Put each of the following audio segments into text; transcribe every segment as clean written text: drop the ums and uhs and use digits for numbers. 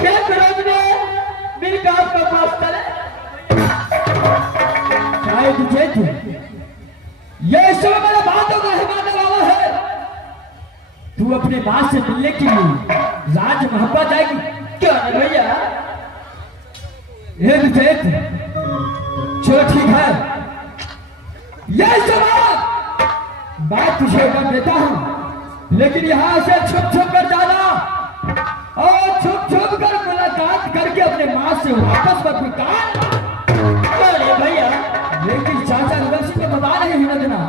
क्या करोगे मेरे काम का पास चले शायद तुझे ये सब मेरे बातों का हिमाने वाला है। तू अपने मां से मिलने के लिए राज मोहब्बत जाएगी क्या है भैया? ये विजेत चलो ठीक है, ये सवाल मैं तुझे कर देता हूं, लेकिन यहां से छुप छुप कर जाना और छुप छुप कर मुलाकात करके अपने मां से वापस मत निकाल। भैया लेकिन चाचा रघुवंशी को पता नहीं होने देना।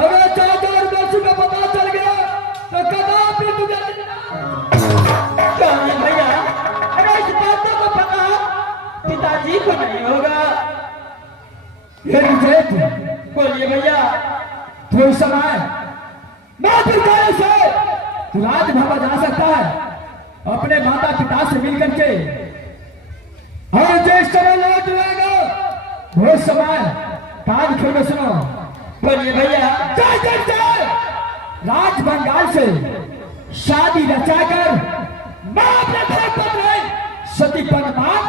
अगर चाचा रघुवंशी को पता चल गया तो कदापि तुझे क्या है भैया? अरे इस बातों को पता पिताजी को नहीं होगा। ये विजेत बोलिए भैया। थोड़ी समय मैं दुर्गाने से तू राजभवन जा सकता है अपने माता पिता से मिल करके, और जिस समय लौट जाएगा वो समय कान खोल के सुनो। बोलिए भैया। राज बंगाल से शादी रचाकर मैं अपने घर पर रहे सती पन्मान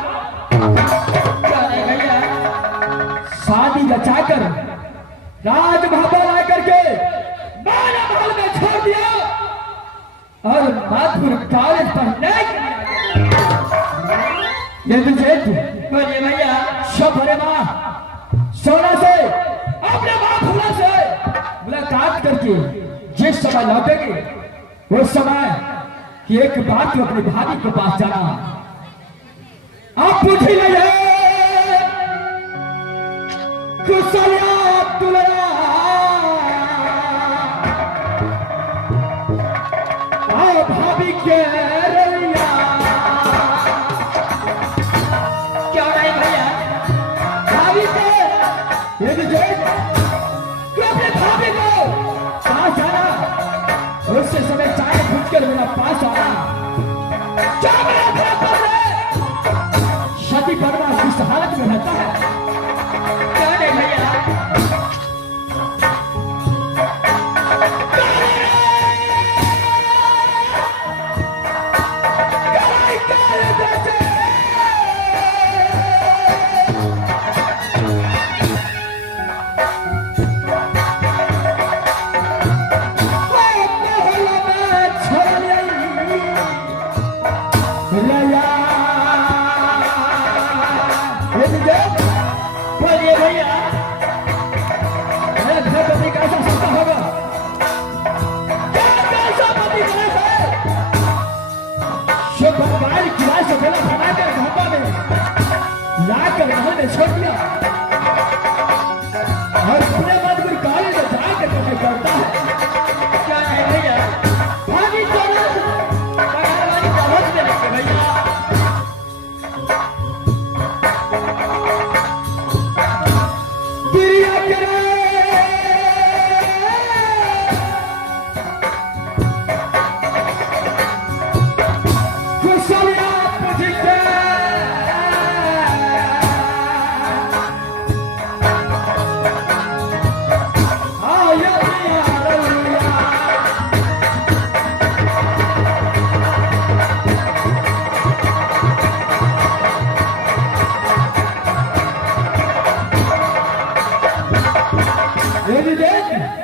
भैया शादी रचाकर राज भवन आकर के मैंने महल में छोड़ दिया और माधुर कॉलेज पढ़ने ये विजेत बोलिए भैया। सब अरे माँ सोना से अपने माँ फूला से मुलाकात करके जिस समय लौटेंगे उस समय कि एक बात तो अपने भाभी के पास जाना। आप पूछी नहीं है कुशलिया तुलना आओ भाभी के रैया। क्या नहीं भैया? भाभी के ये विजय तू अपने भाभी को पास जाना, उससे समय चाय पूछ कर मेरा पास आना। क्या मेरा घर पर है सती परमा किस हालत में रहता है? क्या नहीं भैया? बोलिए भैया। मेरा घर पति कैसा सस्ता होगा? कैसा पति कैसा है? शुभ बंगाल किराए से बेला बनाकर घंटा में लाकर महल में छोड़ दिया और अपने मजबूर कॉलेज में जाकर करने पड़ता है। क्या नहीं भैया? भाभी चलो वाली पहुंच में रखे भैया। क्रिया करे कुशलिया पुजिते आया रैया।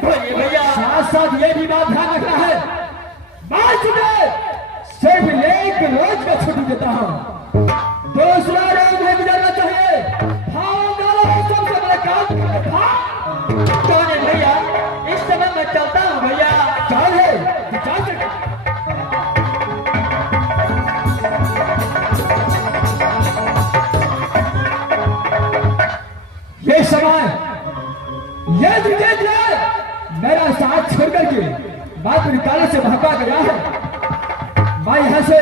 बोलिए भैया। साथ साथ ये भी बात ध्यान रखना है, मैं तुम्हें सिर्फ एक रोज का छुट्टी देता हूँ, दूसरा रोज नहीं गुजरना चाहिए। हाँ सबसे बड़ा काम कौन है भैया? इस समय मैं चलता हूँ भैया। चाल है चाल से ये समय ये विजेत मेरा साथ छोड़ करके बात निकाले से भागा गया है। मैं यहां से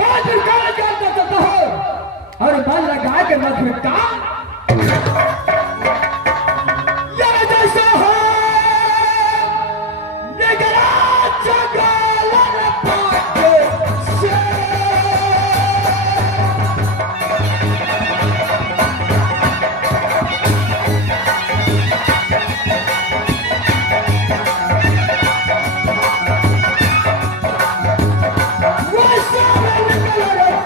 बात निकाले जाता चलता हूं और मन लगा के मत में काम ये जैसा हो निगरा जंगल पाके से What's up,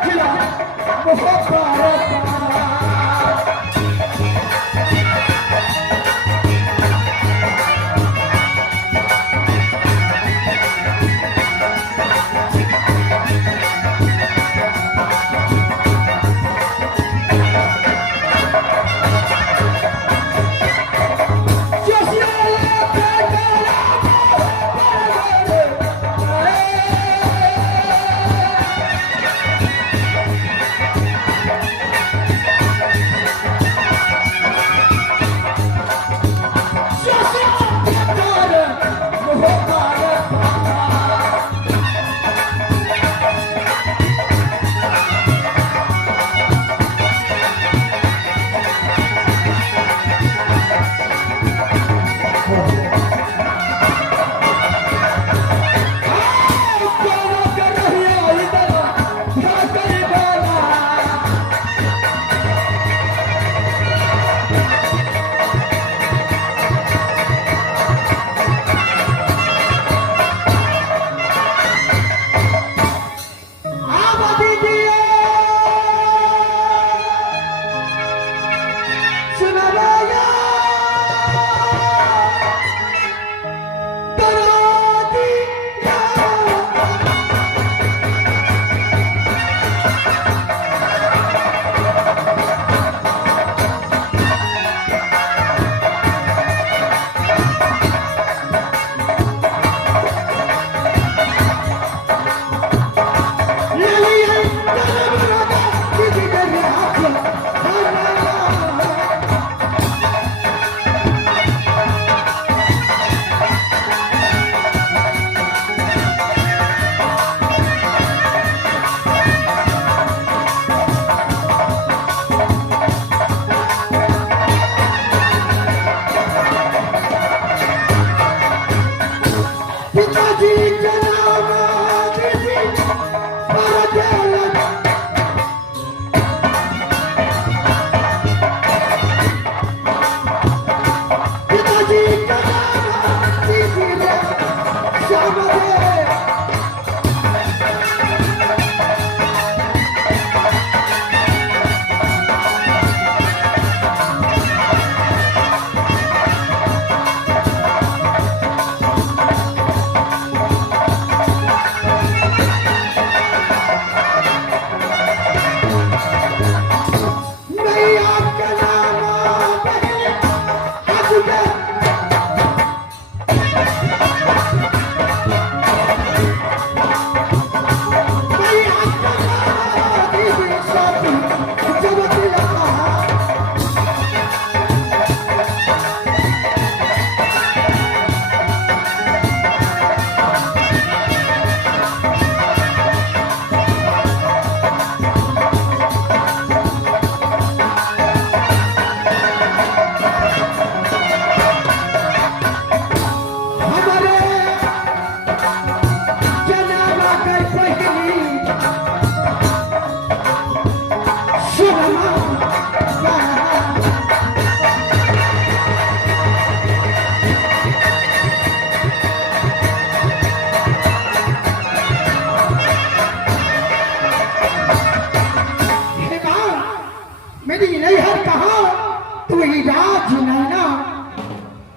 पिताजी के नाम दीदी पर देलन पिताजी के नाम दीदी रे श्याम रे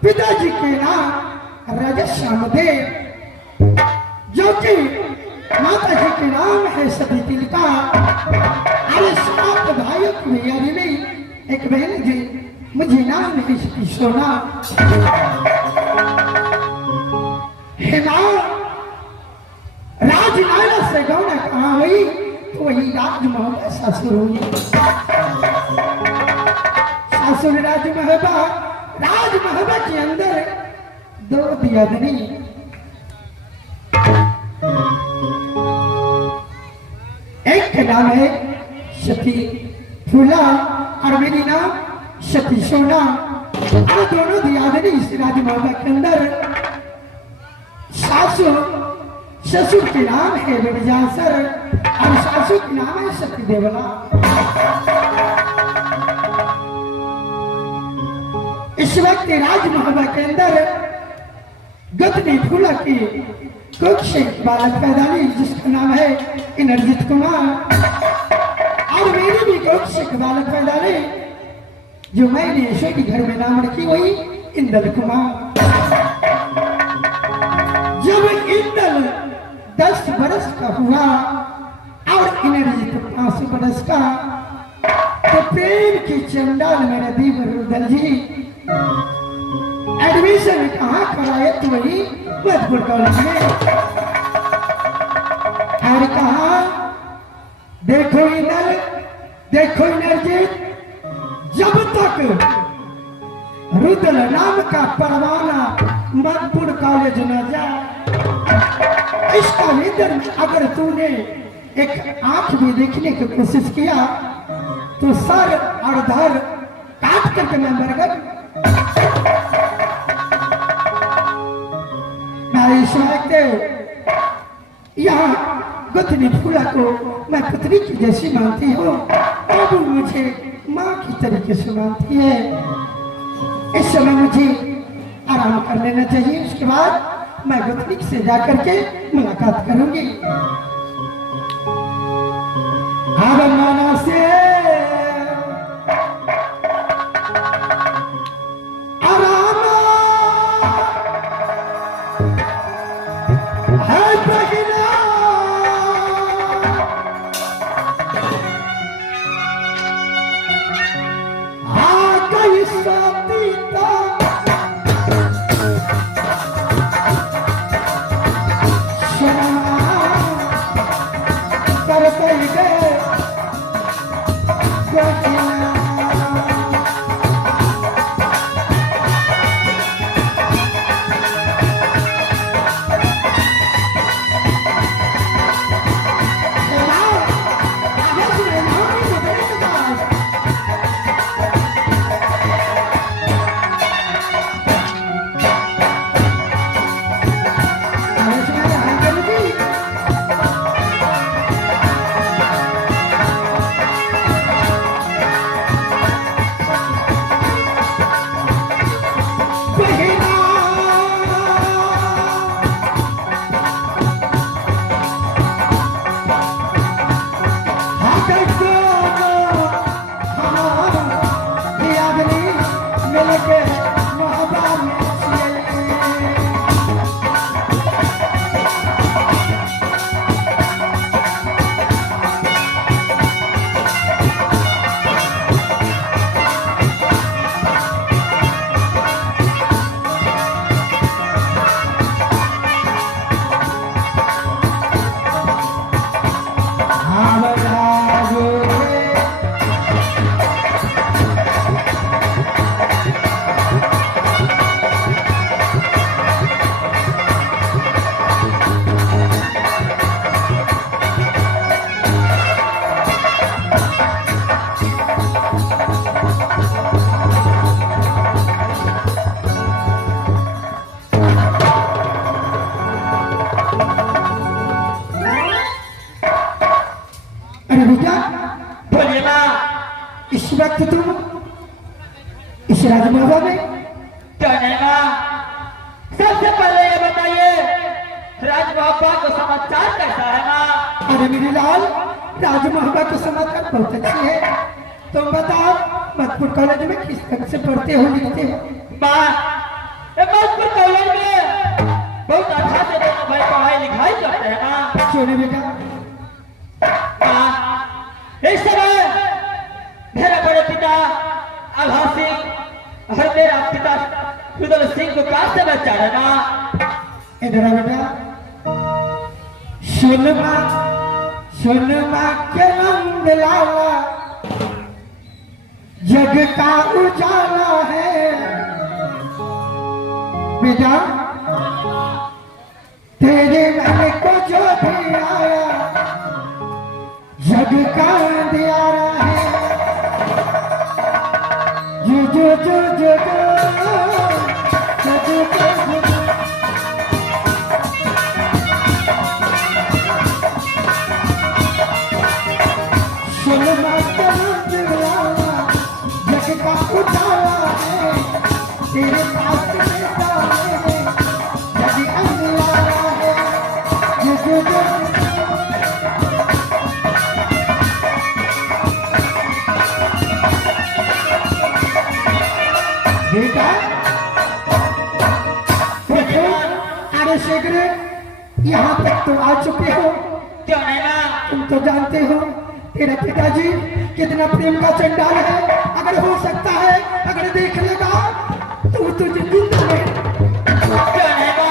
पिताजी के नाम राजा श्यामदेव जो कि माता जी के नाम है सती तिलका। अरे 7 भाइयों की भैयारी में एक बहन जी मुझे नाम है इसकी सोना। हेमा राजनाला से गौना कहाँ हुई तो वही राजमहल का ससुर हुई। ससुर राजमहल के अंदर 2 दियादनी एक का नाम है सती फूला और मेरी नाम सती सोना। और दोनों दियादनी इस राजमहल के अंदर ससुर के नाम है विरजासर और सासू के नाम है सती देवला। इस वक्त राजमहल के अंदर गतनी फूला की कुछ बालक पैदा हुई जिसका नाम है इंद्रजीत कुमार। और मेरी भी कुछ बालक पैदा हुई जो मैंने यशो के घर में नाम रखी हुई इंद्र कुमार। जब इंद्र 10 बरस का हुआ और इंद्रजीत 5 बरस का तो प्रेम की चंडाल मेरा दीवर रुदल जी एडमिशन कहाँ कराए तो वही मधुपुर कॉलेज में। और कहा देखो इंद्रजीत जब तक रुदल नाम का परवाना मधुपुर कॉलेज न जाए इसका निधन अगर तूने एक आंख भी देखने की कोशिश किया तो सर और धर काट करके मैं बरगद इस वक्त यहाँ गतनी फूला को मैं पुत्री की जैसी मानती हूँ और मुझे माँ की तरीके से मानती है। इस समय मुझे आराम कर लेना चाहिए उसके बाद मैं गतनी से जाकर के मुलाकात करूंगी। अब माना से वक्त तुम इस राजमहल में क्या नैना, सबसे पहले ये बताइए राजमहल को समाचार कैसा है माँ? अरे मेरे लाल, राजमहल को समाचार बहुत अच्छी है। तुम बताओ मधुपुर कॉलेज में किस तरह से पढ़ते हो लिखते हो? माँ, मधुपुर कॉलेज में बहुत अच्छा से दोनों भाई पढ़ाई लिखाई करते हैं माँ। सोने बेटा, माँ, इस समय मेरे बड़े पिता आभा सिंह और मेरा पिता रुदल सिंह को कहा से बचा है माँ। इधर आ बेटा। सुन माँ के नंद लाला, जग का उजाला है बेटा। तेरे मन को जो भी आया जग का अंधियारा है। जो जो जो जो जो जो जो जो सुन मत लाला, जग का उजाला है। तेरे पास बेटा है जग अंधियारा है। जो जो जो बेटा देखो, अरे शेखरे यहाँ तक तो आ चुके हो। क्यों नैना? तुम तो जानते हो तेरा पिताजी कितना प्रेम का चंडाल है। अगर हो सकता है, अगर देख लेगा तो तुझे जिंदा में। क्यों नैना?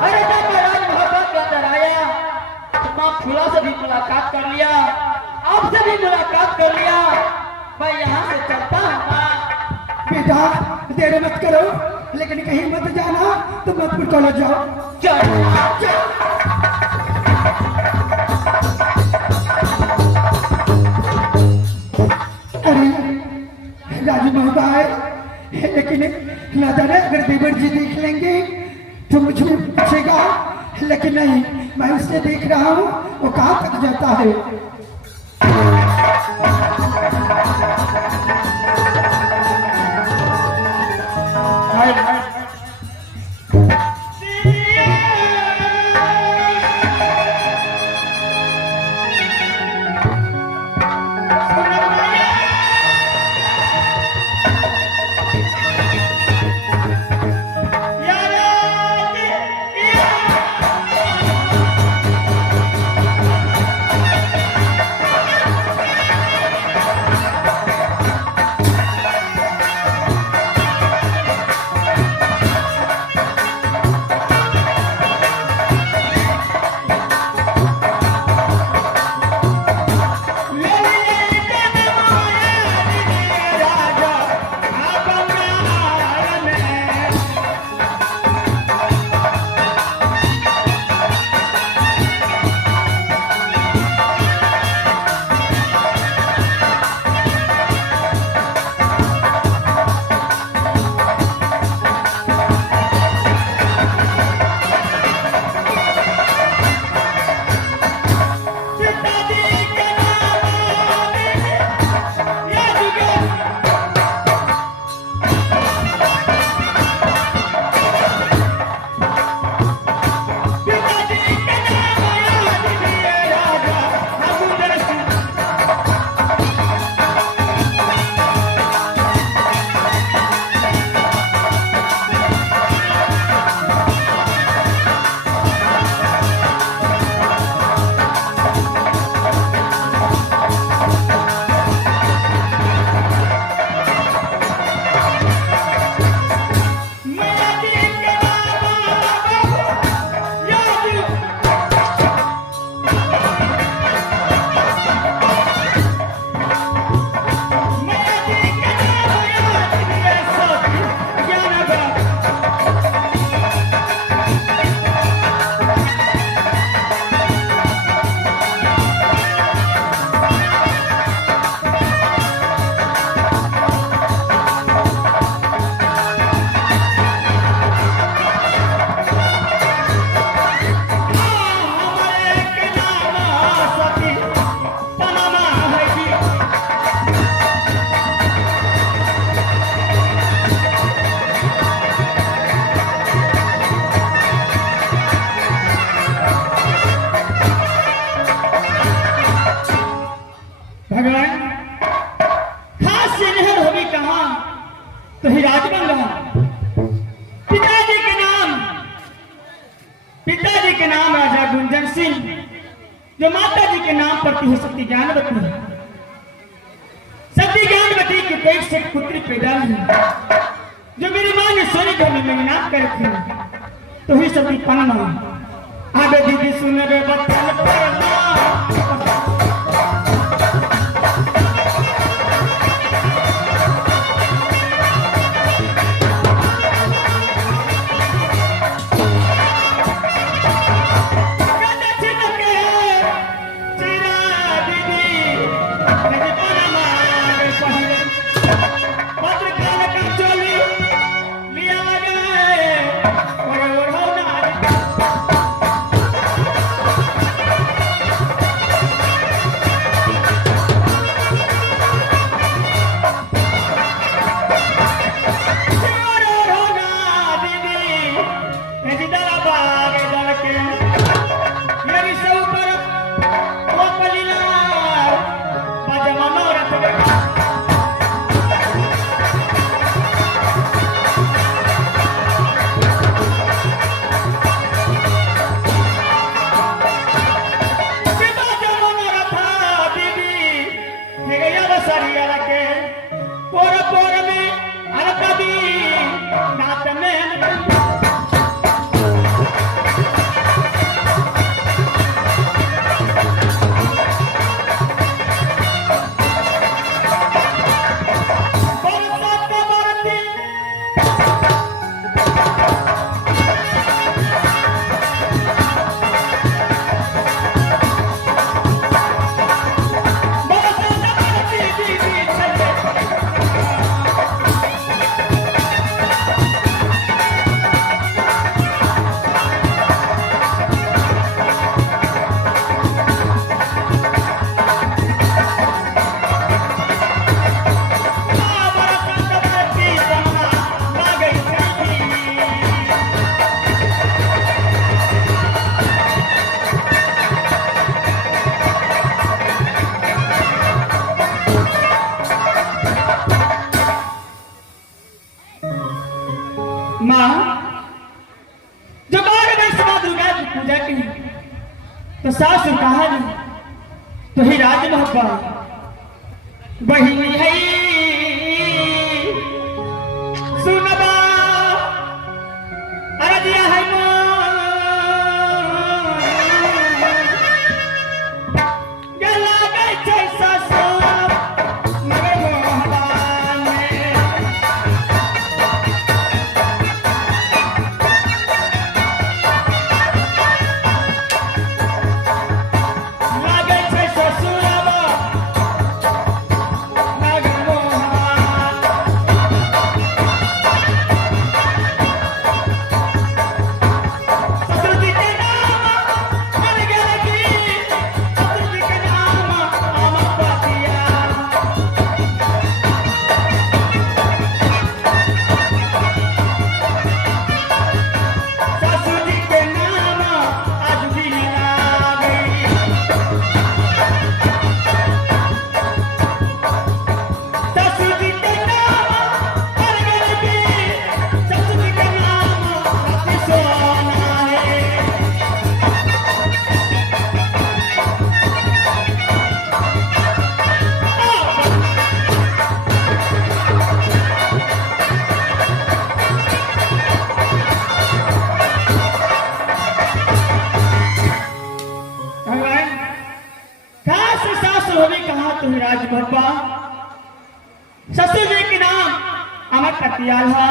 अरे जब मैं राजमहल के अंदर आया तो माँ फूला से भी मुलाकात कर लिया, आपसे भी मुलाकात कर लिया। मैं यहाँ से चलता हूँ माँ। बेटा देर मत करो, लेकिन कहीं मत जाना, तो मधुपुर कॉलेज जाओ। चल अरे राजमहल आए, लेकिन ना जाने अगर देवर जी देख लेंगे तो मुझे पूछेगा, लेकिन नहीं, मैं उससे देख रहा हूँ वो कहाँ तक जाता है। पिताजी के नाम राजा गुंजन सिंह, जो माता जी के नाम पर थी सती ज्ञानवती। सती ज्ञानवती की पेट से पुत्री पैदा हुई, जो मेरी माँ ने सोने घर में मेहनत कर थी, तो ही सती पन्ना। आगे दीदी सुन रे बच्चन पड़ना, जब और वैष्णव दुर्गा की पूजा की तो सासु कहा तो ही राज महबा बहिनी है सुनबा अरदिया है गला गई छै ससुर मगर मोहबान राजभरपा ससुर जी के नाम अमर कटियाल है,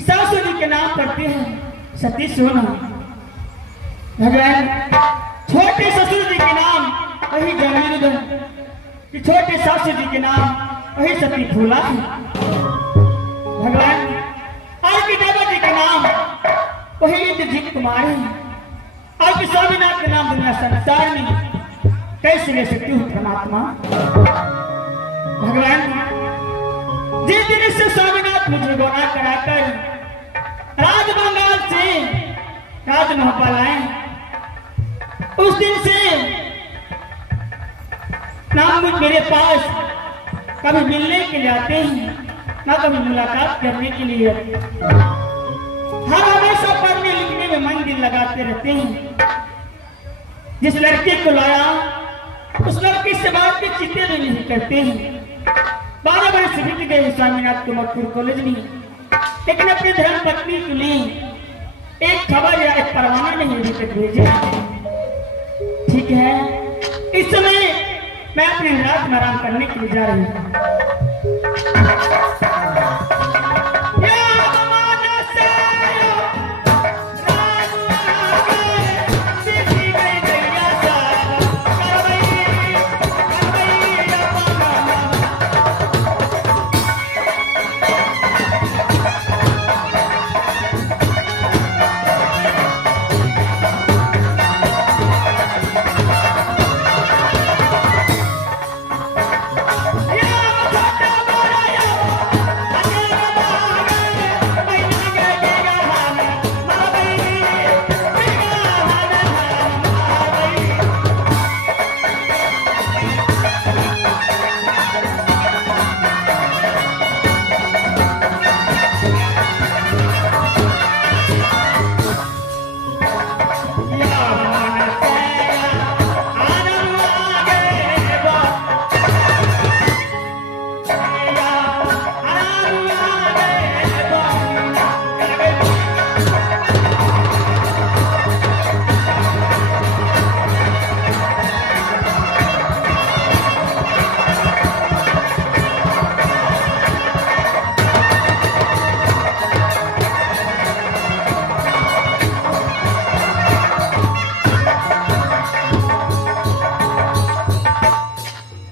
सासुर जी के नाम पड़ते हैं सती सोना। भगवान छोटे ससुर जी के नाम वही जमीन कि छोटे सासुर जी के नाम वही सती फूला। भगवान और की देवा जी के नाम वही इंद्रजीत कुमार है, और की स्वामीनाथ के नाम दुनिया संसार में कैसे ले सकती हूँ परमात्मा। भगवान जिस दिन से स्वामीनाथ मुझे गोना कराकर राज बंगाल से राज महपा लाए, उस दिन से ना मेरे पास कभी मिलने के लिए आते हैं, ना कभी मुलाकात करने के लिए। हर हमेशा पढ़ने लिखने में मन लगाते रहते हैं। जिस लड़के को लाया उस लड़के से बात के चिते भी नहीं करते हैं। 12 बरस बीत गए स्वामीनाथ को मथुर कॉलेज में, लेकिन अपनी धर्म पत्नी के लिए एक खबर या एक परवाना नहीं अभी तक भेजे। ठीक है, इस समय मैं अपने रात में आराम करने के लिए जा रही हूँ।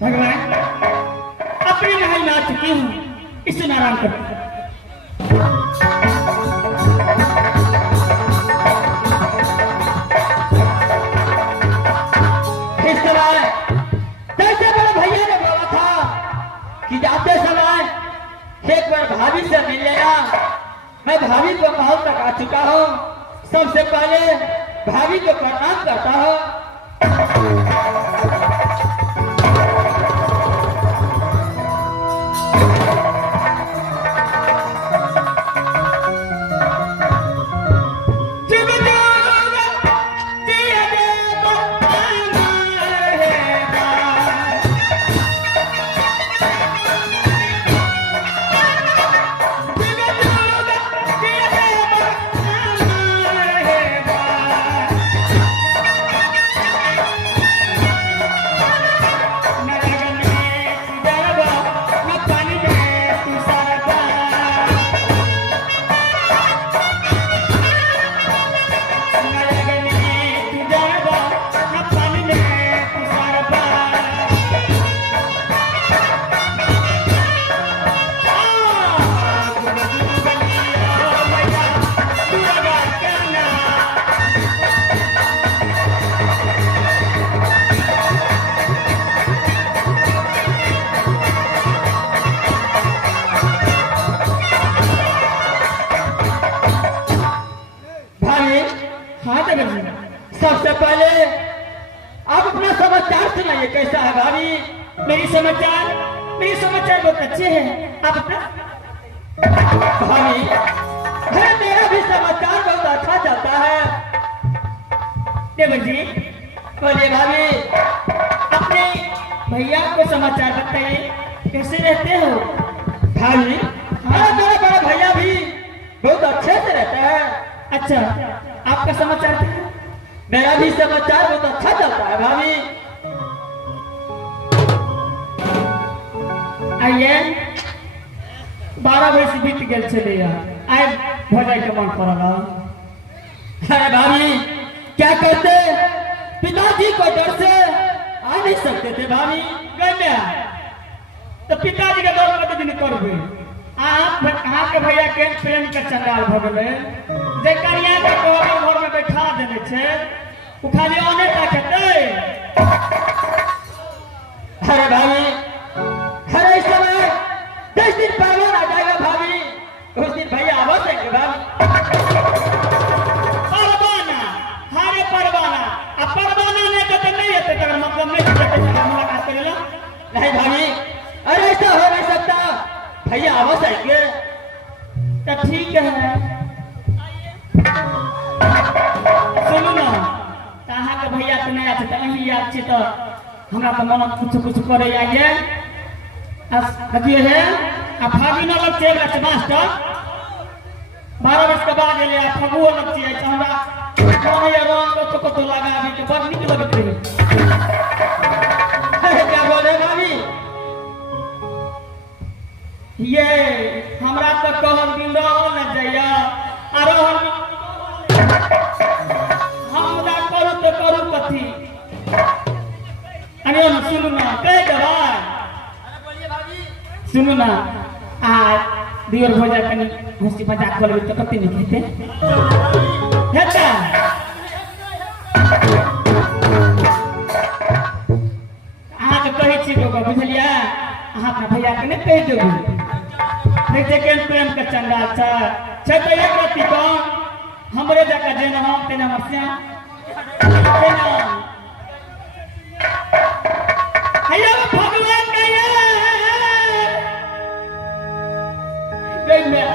भगवान अपने महल में आ चुकी हूँ, इसे आराम कर। इस समय जैसे बड़े भैया ने बोला था कि जाते समय एक बार भाभी से मिल लेना। मैं भाभी को महल तक आ चुका हूँ। सबसे पहले भाभी को प्रणाम करता हूँ। सबसे पहले आप अपना समाचार सुनाइए, कैसा है भाभी? मेरी समाचार बहुत अच्छे हैं। आप अपना भाभी? अरे मेरा भी समाचार बहुत अच्छा चलता है। देवर जी बोलिए भाभी, अपने भैया को समाचार बताइए, कैसे रहते हो? भाभी हाँ, मेरा बड़ा भैया भी बहुत अच्छे से रहता है। अच्छा, आपका समाचार क्या है? मेरा भी समाचार बहुत अच्छा चलता है भाभी। आइए, 12 वर्ष बीत गए चले आए भोजन के मन पड़ा। अरे भाभी क्या करते, पिताजी को डर से आ नहीं सकते थे भाभी। तो पिताजी का दौर कत दिन करबे। आप के भैया के प्रेम के चंडाल भ गए, जे करिया के कोबर घर में बैठा देने छे, उ खाली आने तक हेतै। अरे भाभी, अरे इस समय 10 दिन परवान आ जाएगा भाभी, उस दिन भैया आवाज देंगे भाभी। परवाना, हारे परवाना, अब परवाना नहीं तो नहीं है, तो मतलब नहीं मुलाकात करेला। नहीं भाभी, अरे ऐसा हो नहीं सकता, भैया आवाज आएंगे तो ठीक है। नहीं याद छे तो हमरा तो मन कुछ कुछ करे आइए देखिए है आ फागी न लग चल गए मास्टर 12 वर्ष के बाद ले आ फगुओ लग छे हमरा कोन ये रंग तो लगा भी के बड़ निक लगत रही क्या बोले भाभी ये हमरा तो कहल दिन रहल न जइया आरो हमरा करू तो करू कथी अरे सुनू ना कह देबा अरे बोलिए भाभी सुनू ना आ दियर भोजा कनी हंसी मजाक करबे तो कते नहीं खेते हेता आ के कहै छी लोग बुझलिया अहाँ अपना भैया के नहीं कह देबू देखते केन प्रेम के चंडाल छ तो एक रति को हमरे जका जेना हम तेना मस्या तेना हैया भगवान के ये में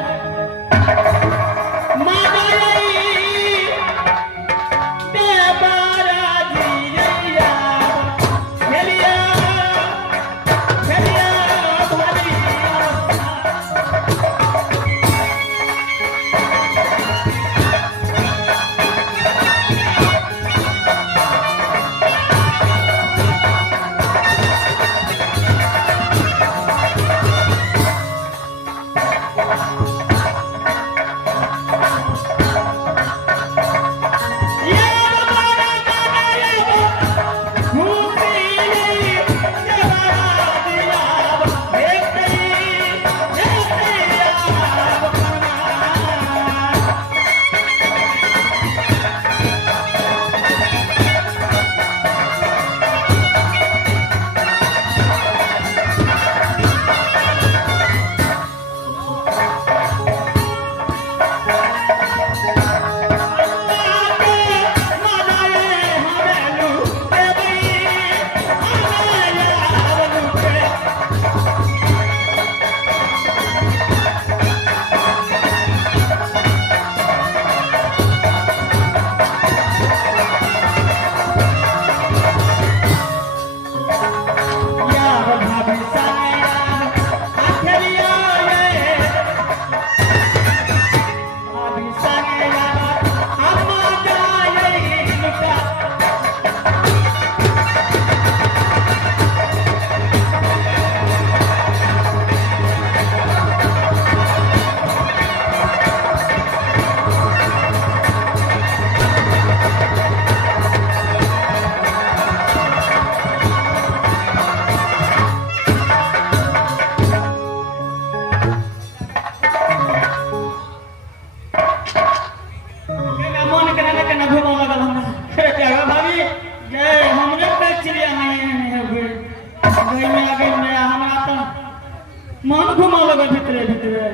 मन घुमा लगे भीतरे भीतरे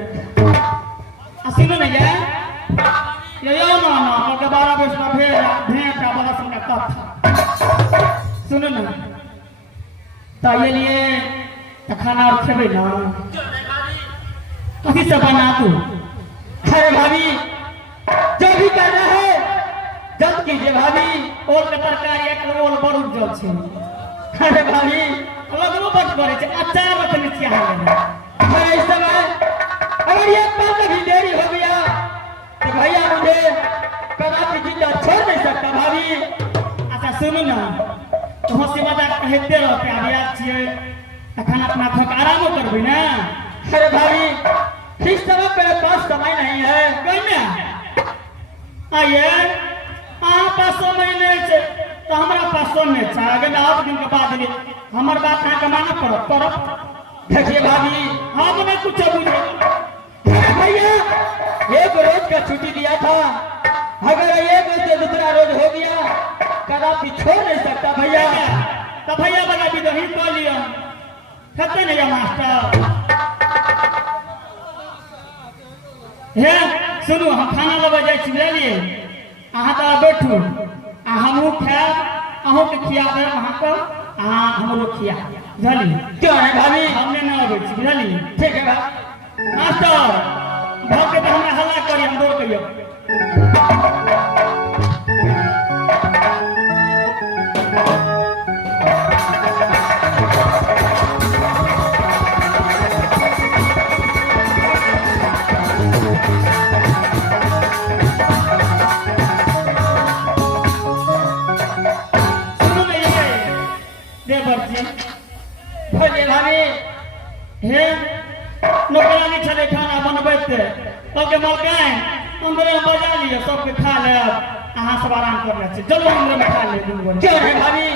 सुनो ना ये ना ना के 12 वर्ष का भेंट बड़ा सुनना कथा सुनो ना तो ये लिए तो खाना और खेबे ना कभी से बना तू अरे भाभी जो भी करना है जल्द कीजिए भाभी ओल के तरकारी एक ओल बड़ जल छे अरे भाभी अलग वो बच करे छे अचार मत नीचे आ गया इस समय अगर एक बार कभी देरी हो गया तो भैया मुझे कदापि जिंदा छोड़ नहीं सकता भाभी अच्छा सुनो ना तो हंसी मजाक कहते रहते अभी आज छे खाना अपना खा आराम करबे ना अरे भाभी ठीक समय मेरे पास समय नहीं है कहीं ना आइए आप पास समय नहीं छे तो हमारा पास समय छे अगर 8 दिन के बाद हमार बात ना कमाना करब देखिए भाभी हम नहीं कुछ बुझे भैया एक रोज का छुट्टी दिया था अगर एक से दूसरा रोज हो गया कदापि छोड़ नहीं सकता भैया तो भैया बना भी दही कह लिया खत्म नहीं मास्टर हे सुनो हम खाना लेबे जाय छी बुझलिए अहाँ तो बैठू आ हमहू खाएब अहूँ के खिया देब अहाँ को अहाँ हमरो खिया बुझलिए क्यों है भाभी हमने ना अबै छी बुझलिए ठीक है मास्टर भग के तो हमरा हल्ला करी हम दौड़ करियो अंदर में बजा लियो सबके खा ले अहाँ सब आराम कर ले चलो अंदर में खा ले दुनू गोरे क्यों है भाभी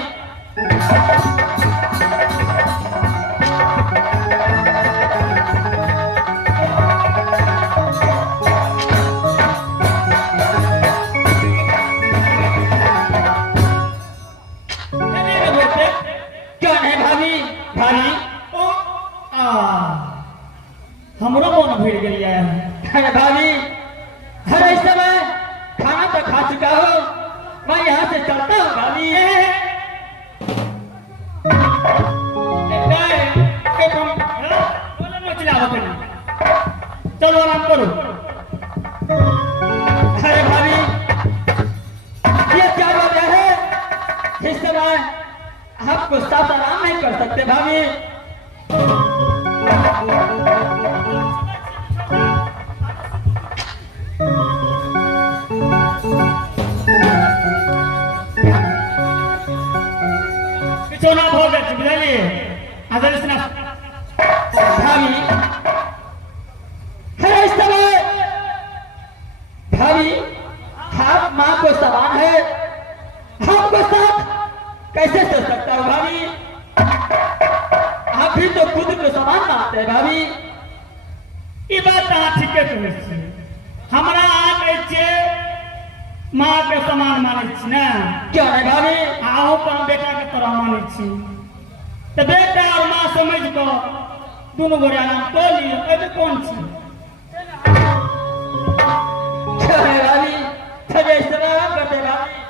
नहीं रे बेटे क्यों है भाभी भाई ओ आ हमरो मन भर गेलिया अरे भाभी हर इस समय खाना तो खा चुका हो मैं यहाँ से चलता हूँ भाभी चलो आराम करो अरे भाभी ये क्या वजह है इस समय आपको साथ आराम नहीं कर सकते भाभी पिछोना भोग जाए बुझलिए आदर से भाभी है इस समय भाभी आप माँ को समान है आपको साथ कैसे चल सकता हो भाभी आप भी तो खुद को समान मानते हैं भाभी ई बात अहाँ ठीके कहै छी हमरा अहाँ कहै छियै माँ के समान मानै छी ने क्यों नहीं भाभी आहू को हम बेटा के तरह मानै छी तो बेटा और माँ समझ को दोनों गोरे आराम कर लियो एबे कौन छी क्यों है भाभी थोड़े इस तरह आराम करते हैं भाभी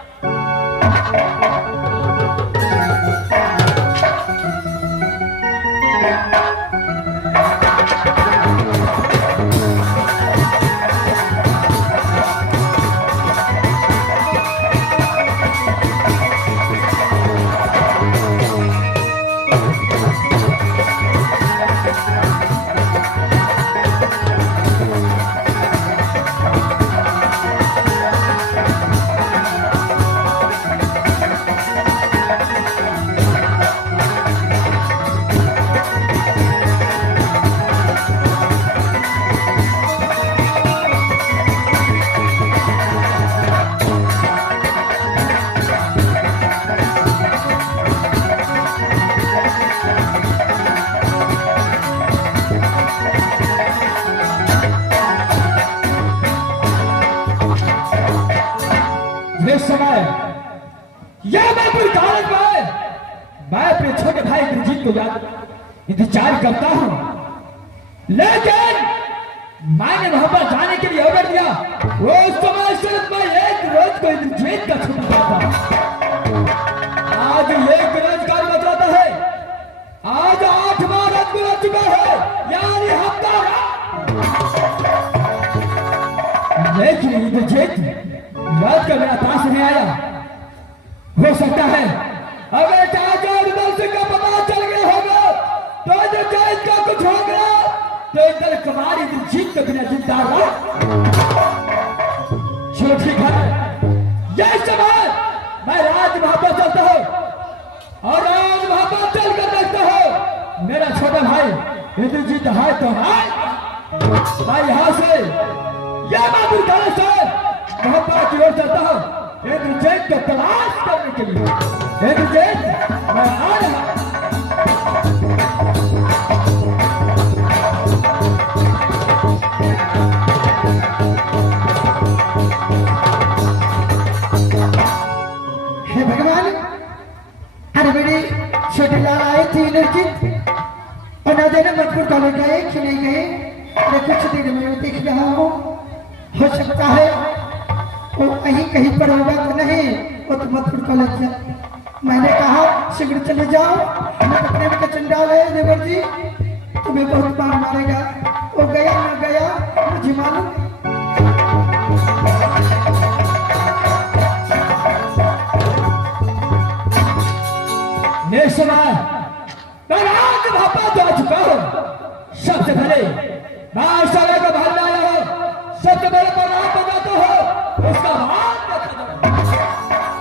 इस समय यह मैं अपनी कागज में मैं अपने छोटे भाई इंद्रजीत को याद इंतजार करता हूं लेकिन मैंने वहां पर जाने के लिए ऑर्डर दिया वो उस समय सिर्फ मैं एक रोज को इंद्रजीत का छुट्टा था आज एक रोजगार बचाता है आज 8 बार बच चुका है यानी हफ्ता लेकिन इंद्रजीत रात का मेरा पास नहीं आया हो सकता है अगर चाचा और दर्शक का पता चल गया होगा तो इंद्रजीत का कुछ हो गया तो इधर कुमार इंद्रजीत के बिना जिंदा रहा चलो ठीक है यह समय मैं राज वहां पर चलता हूं और राज वहां पर चल कर देखता हूं मेरा छोटा भाई इंद्रजीत है तो है मैं यहां से यह बाबू से मोहब्बत की ओर चलता हूं इंद्रजीत को तलाश करने के लिए इंद्रजीत मैं आ रहा हे भगवान अरे मेरे छोटे लाल आए थे इंद्रजीत और ना देना मजबूर कॉलेज गए कि नहीं गए मैं कुछ देर में देख रहा हूँ हो सकता है वो कहीं कहीं पर होगा तो नहीं वो तो मजबूर कॉलेज से मैंने कहा शीघ्र चले जाओ मैं अपने का चंडाल है देवर जी तुम्हें बहुत मार मारेगा वो गया ना गया मुझे मालूम ये समय मैं राज वहां पर जा चुका हूं सबसे पहले बादशाह को भाल लाया हो सबसे पहले प्रणाम बजाता हो उसका हाथ देखा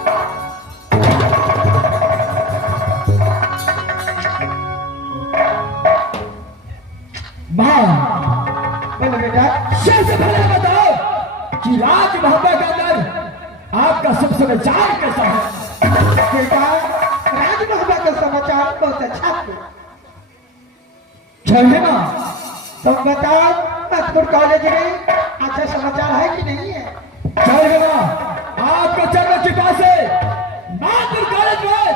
मां बोलो बेटा सबसे पहले बताओ कि सब समाचार कैसा है? बेटा राजमहल का समाचार बहुत अच्छा है। जय है ना? तुम बताओ नागपुर कॉलेज में अच्छा समाचार है कि नहीं है? जय है ना? आपके चरण कृपा से नागपुर कॉलेज में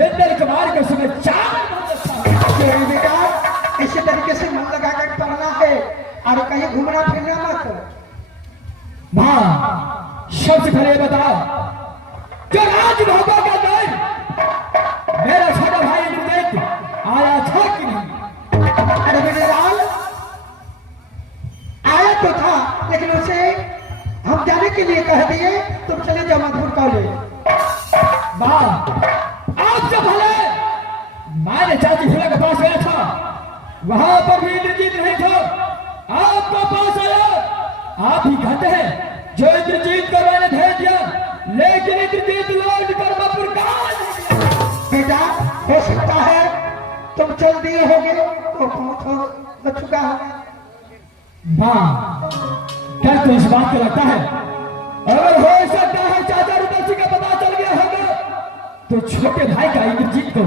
ये इंद्र कुमार का समाचार बहुत अच्छा है। जय बेटा इसी तरीके से मन लगा कर पढ़ना है और कहीं घूमना फिरना मत। हाँ, सबसे पहले बताओ जो राजभोगों का दिन मेरा छोटा भाई इंद्रजीत आया था कि नहीं? अरे मेरे लाल आया तो था, लेकिन उसे हम जाने के लिए कह दिए तुम चले जाओ नागपुर कॉलेज। वाह, आज जब भले मैंने चाची फुला के पास गया था, वहां पर भी इंद्रजीत नहीं था, आपका पास आया। आप ही कहते हैं जो इंद्रजीत को मैंने भेज दिया, लेकिन इंद्रजीत लौट कर नागपुर कहाँ नहीं गया? बेटा हो सकता है तुम चल दिए होगे तो बहुत हो चुका होगा। मां, डर तो इस बात का लगता है अगर हो सकता है चाचा रुदल का पता चल गया होगा तो छोटे भाई का इंद्रजीत को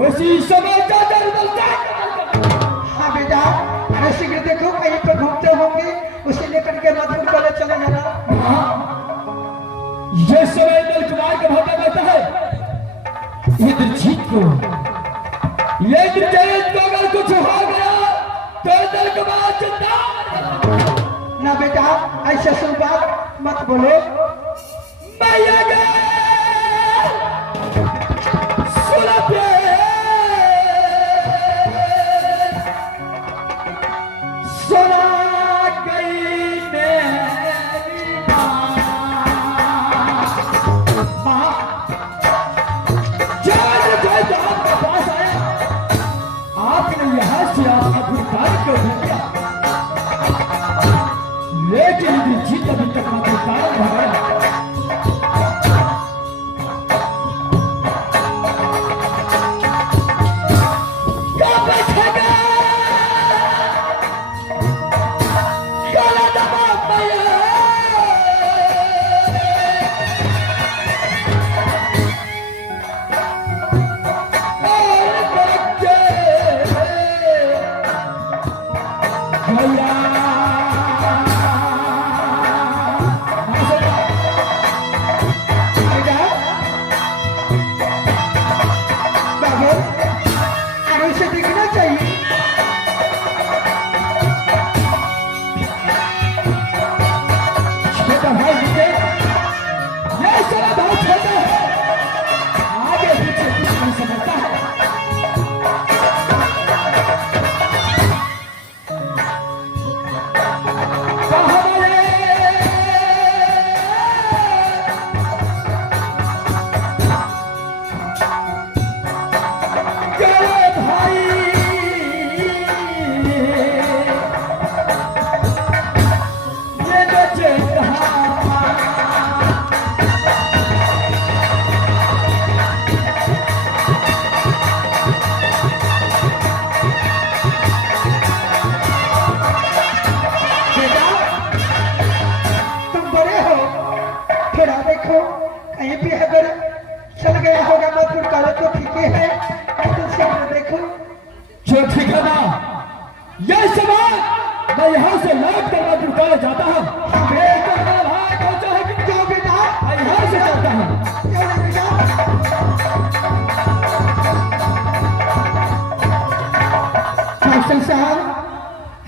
उसी समय चाचा रुदल। हाँ बेटा अरे शीघ्र देखो कहीं पर घूमते होंगे, उसे लेकर के नागपुर कॉलेज चले जाना। ये समय इंद्र कुमार का भागा करता है इंद्रजीत को। ये इंद्रजीत को अगर कुछ हो गया तो इंद्र कुमार चिंता ना बेटा ऐसा सब बात मत बोलो। मैया गे सुलभे सुना गई मेरी माँ। जब आपके पास आया आपने यहाँ से अपनी कार्य को भेजा, लेकिन इंद्रजीत अभी तक अपने कारण भगाया। मैं यहाँ से लौट कर नागपुर कॉलेज जाता हूँ। भाई पहुंचा है कि जाओ बेटा, मैं यहाँ से चलता हूँ। मास्टर साहब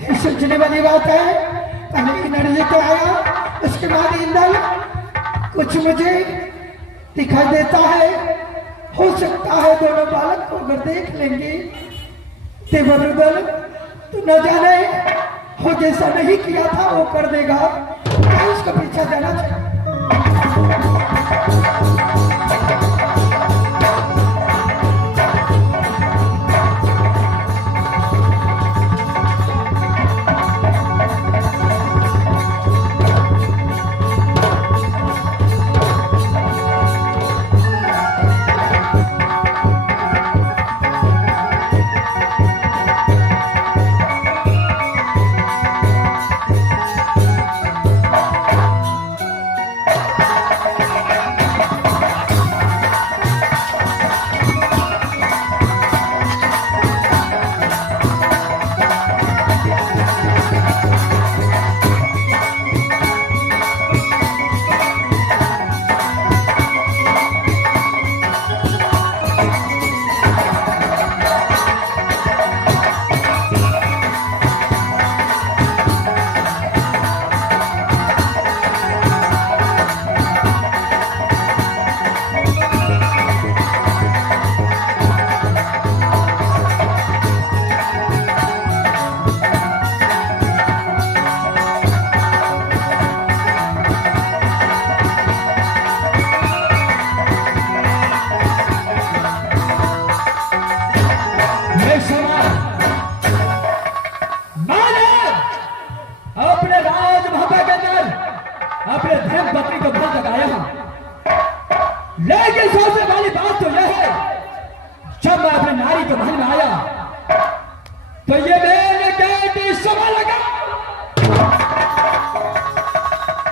ये सोचने वाली बात है। पहले एनर्जी तो आया, उसके बाद इंदल कुछ मुझे दिखाई देता है। हो सकता है दोनों बालक को अगर देख लेंगे देवरुदल तो न जाने हो जैसा नहीं किया था वो कर देगा। उसका पीछा जाना चाहिए। लेकिन सबसे बड़ी बात तो यह है, जब मैं अपने नारी के महल में आया तो ये मेरे गेट समय लगा।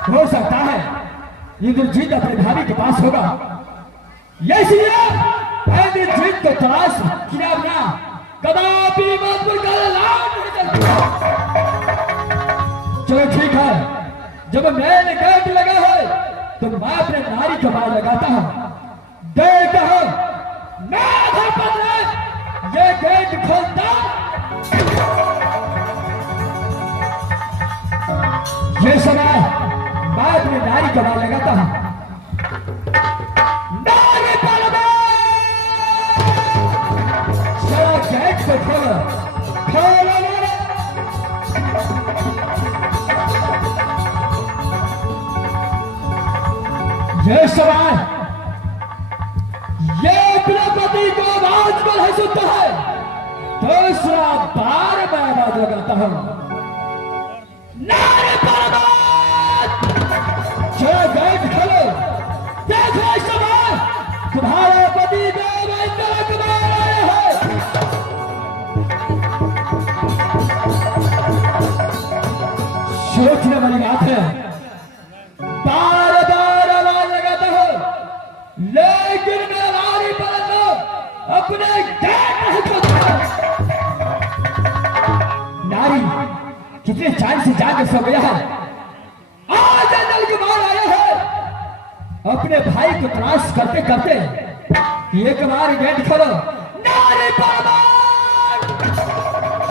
हो सकता है इंद्रजीत अपने भाभी के पास होगा, इसलिए इंद्रजीत को तलाश किया बिना कदापि मत चलो ठीक है, जब मैंने गेट लगा है तो मैं अपने नारी के बाहर लगाता हूं, देखता हूं मैं ये गेट खोलता। ये समय मैं अपने नारी के बाहर लगाता हूं, नारी जरा गेट को खोलो, खोलो नारी। ये समय ये अपने पति को आवाज पर है सुनता है, दूसरा बार मैं आवाज लगाता हूं, नारे पर्वत चलो गेट खोलो, देखो इस समय तुम्हारा पति देव इंद्र कुमार आए हैं। सोचने वाली बात है, बार बार आवाज लगाता हूं लेकिन मेरा नारी पर अपने गेट नहीं खोलता। नारी कितने चाल से जाकर सो गया है, आज अंदर कुमार आया है, अपने भाई को तलाश करते करते एक बार गेट खोलो, नारी पर्वत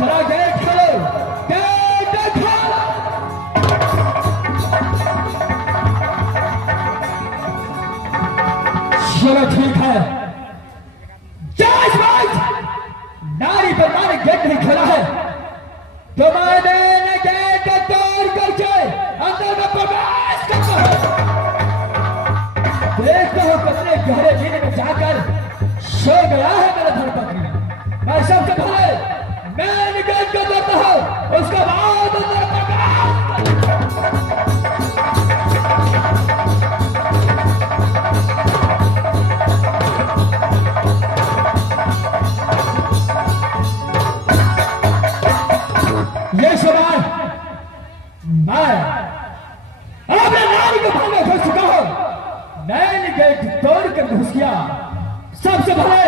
जरा गेट खोलो, गेट खोलो। चलो ठीक है, नारी पर मैंने गेट नहीं खोला है तो मैंने गेट तोड़ करके अंदर में प्रवेश करता हूं, देखता हूं कितने गहरे नींद में जाकर सो गया है मेरा धर्मपत्नी। मैं सबसे पहले मैंने गेट को तोड़ता हूं, उसके बाद अंदर प्रवेश। ये सवाल मैं अपने नारी को भागे घुस चुका हूं, मैंने गेट तोड़ कर घुस गया। सबसे पहले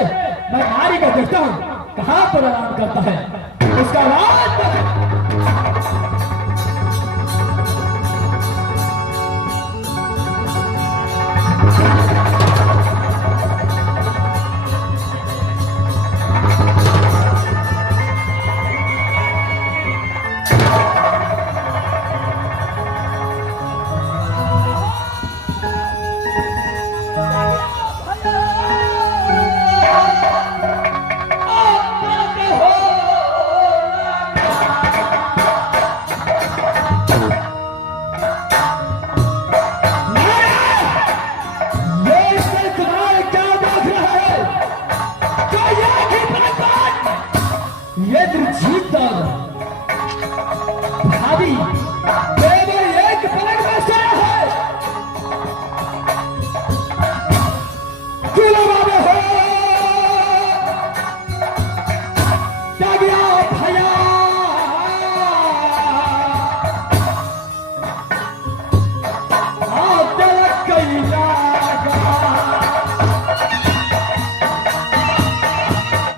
मैं नारी को देखता हूं कहां पर आराम करता है, उसका बाद ये इंद्रजीत